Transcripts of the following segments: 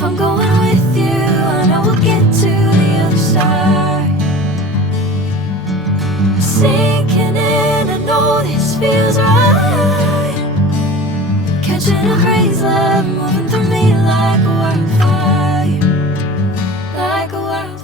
If I'm going with you, I know we'll get to the other side. Sinking in, I know this feels right. Catching a crazy love, moving through me like a wildfire, like a wildfire.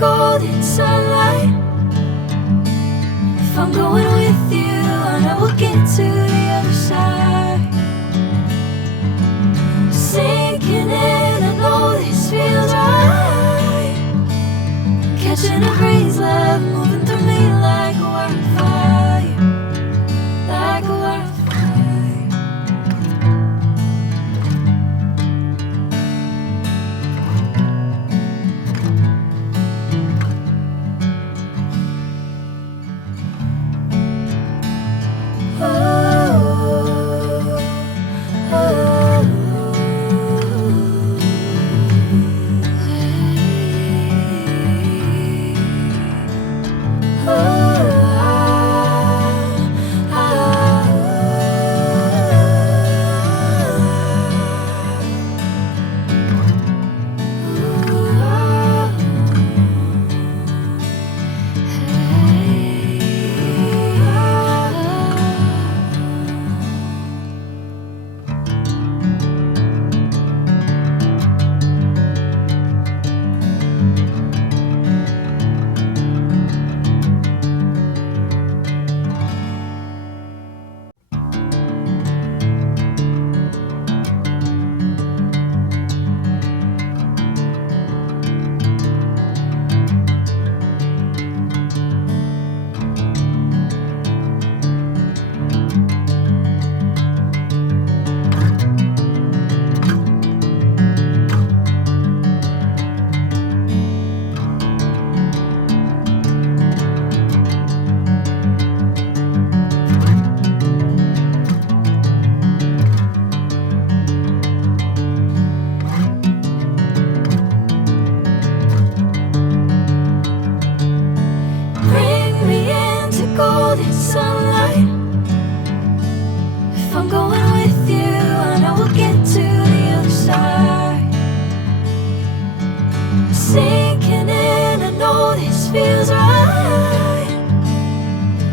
Golden sunlight. If I'm going with you, I know we'll get to the other side. Sinking in, I know this feels right. Catching a crazy love, moving through me like a wildfire, like a wildfire. Golden sunlight. If I'm going with you, I know we'll get to the other side. Sinking in, I know this feels right.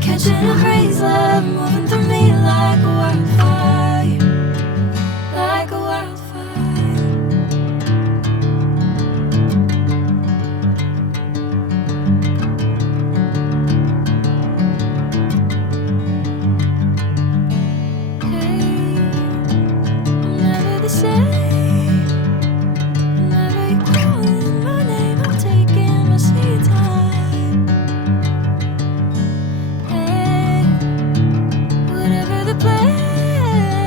Catching a crazy love, moving through me like a wildfire, like a wildfire. Whatever the plan,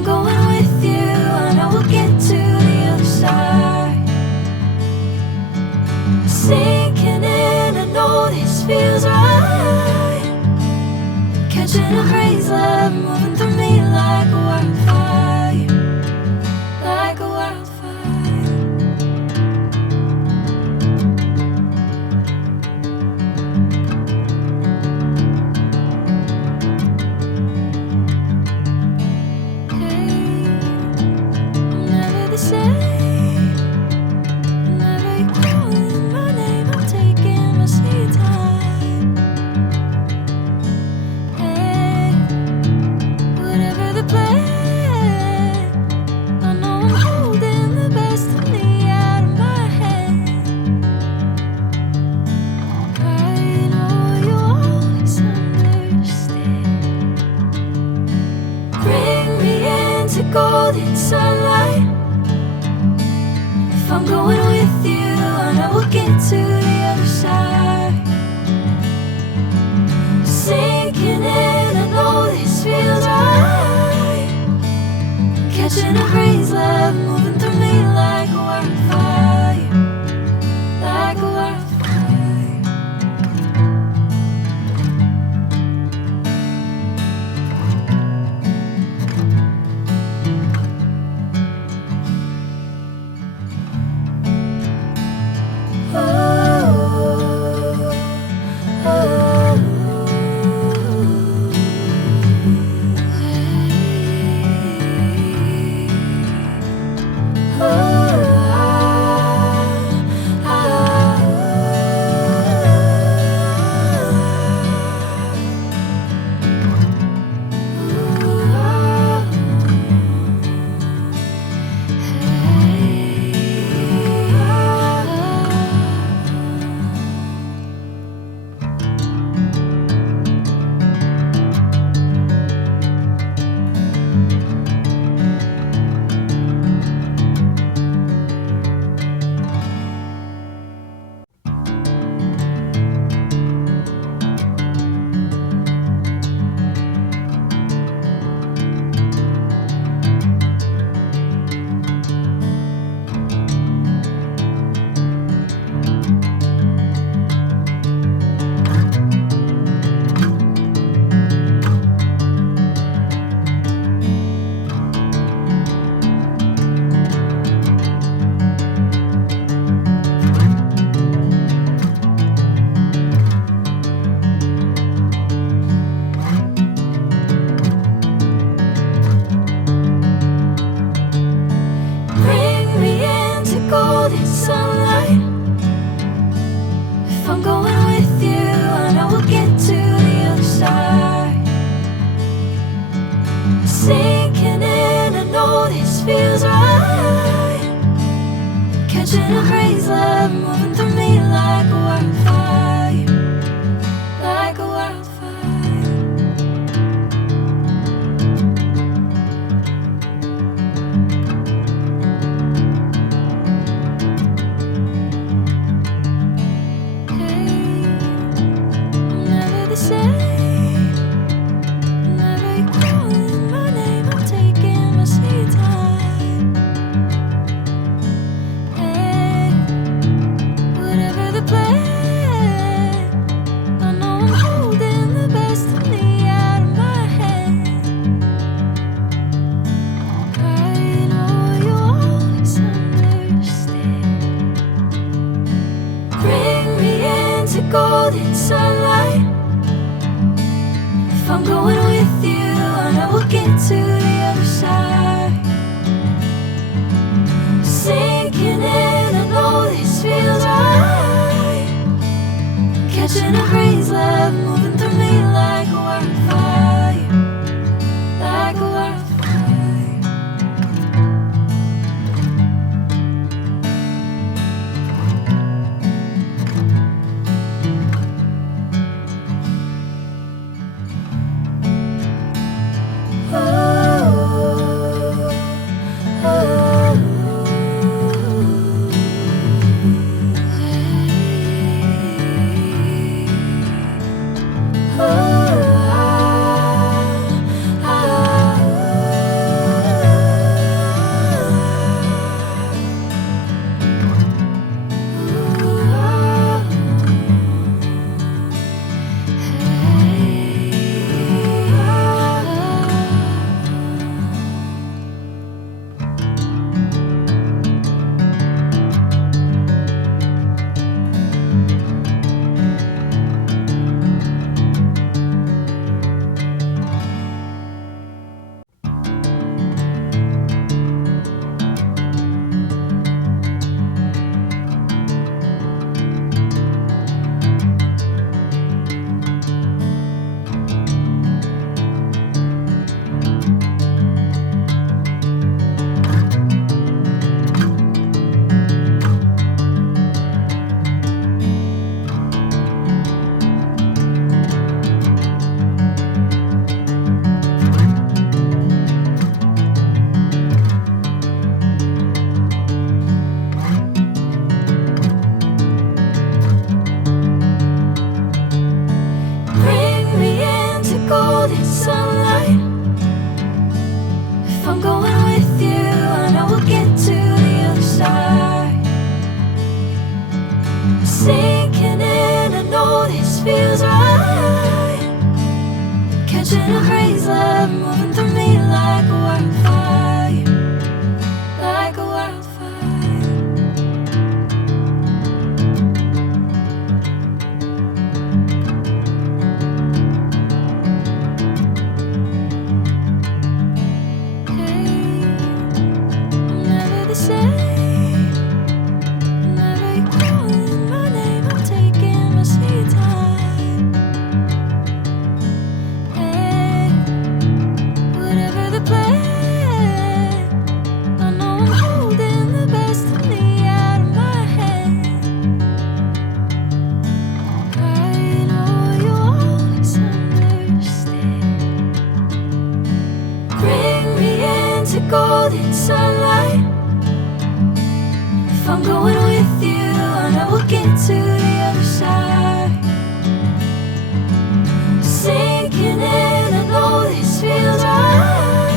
I'm going with you, I know we'll get to the other side. Sinking in, I know this feels right. Catching a crazy love moving through me like a wildfire, like a wildfire. Golden sunlight. If I'm going with you, I know we'll get to the other side. Sinking in, I know this feels right. Catching a crazy love moving through me like a wildfire, like a wildfire. Golden sunlight. If I'm going with you, I know we'll get to the other side. Sinking in, I know this feels right. Catching a crazy love moving through me like a wildfire, like a wildfire. golden sunlight. If I'm going with you, I know we'll get to the other side. Sinking in, I know this feels right.